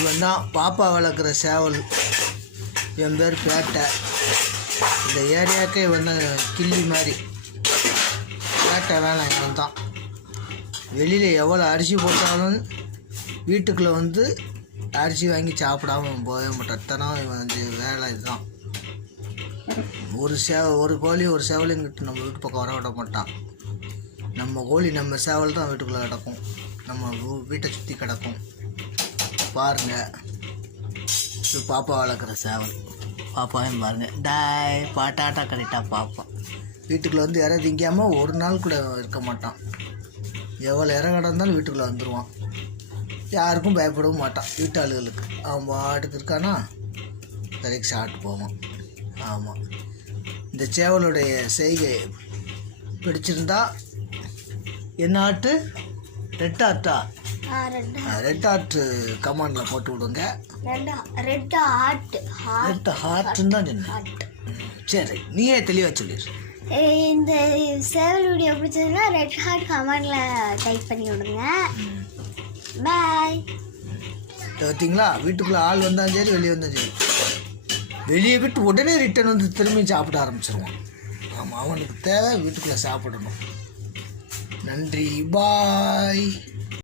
இவன் தான் பாப்பா வளர்க்குற சேவல். என் பேர் பேட்டை. இந்த ஏரியாவுக்கே இவன் தான் கிள்ளி மாதிரி. பேட்டை வேணாம் இவன் தான் வெளியில் எவ்வளோ அரிசி போட்டாலும் வீட்டுக்குள்ளே வந்து அரிசி வாங்கி சாப்பிடாம போகவே மாட்டான். தனம் இவன் வந்து வேலை இதுதான். ஒரு சேவ ஒரு கோழி ஒரு சேவலைங்கிட்ட நம்ம வீட்டு பக்கம் வர விட மாட்டான். நம்ம கோழி நம்ம சேவல் தான் வீட்டுக்குள்ளே கிடக்கும். நம்ம வீட்டை சுற்றி கிடக்கும். பாருங்க. இது பாப்பா வளர்க்குற சேவல். பாப்பாவையும் பாருங்க. டாய் பாட்டாட்டா கரெக்டாக பாப்பா. வீட்டுக்குள்ளே வந்து இற திங்காமல் ஒரு நாள் கூட இருக்க மாட்டான். எவ்வளோ இற கிடந்தாலும் வீட்டுக்குள்ளே வந்துடுவான் யாருக்கும் பயப்படவும் மாட்டான். வீட்டு ஆளுகளுக்கு அவன் பாட்டுக்கு இருக்கானா? வரைக்கும் சாப்பிட்டு போவான். ஆமாம் இந்த சேவலுடைய செய்கை பிடிச்சிருந்தா என்ன ஆட்டு ரெட் ஆட்டா ரெட் ரெட் ஆர்ட் கமாண்டில் போட்டு விடுங்க. Red red heart heart red ஹார்ட்னு தான் சொன்னேன். ஹார்ட் சரி நீயே தெளிவாக சொல்லிடு இந்த சேவல் வீடியோ பிடிச்சதுன்னா ரெட் ஹார்ட் கமெண்ட்ல டைப் பண்ணி விடுங்க. பாய் பார்த்தீங்களா? வீட்டுக்குள்ளே ஆள் வந்தாலும் சரி வெளியே வந்தாலும் சரி. வெளியே விட்டு உடனே ரிட்டர்ன் வந்து திரும்பி சாப்பிட ஆரம்பிச்சிருவான். ஆமாம் அவனுக்கு தேவை வீட்டுக்குள்ளே சாப்பிடணும். நன்றி பாய்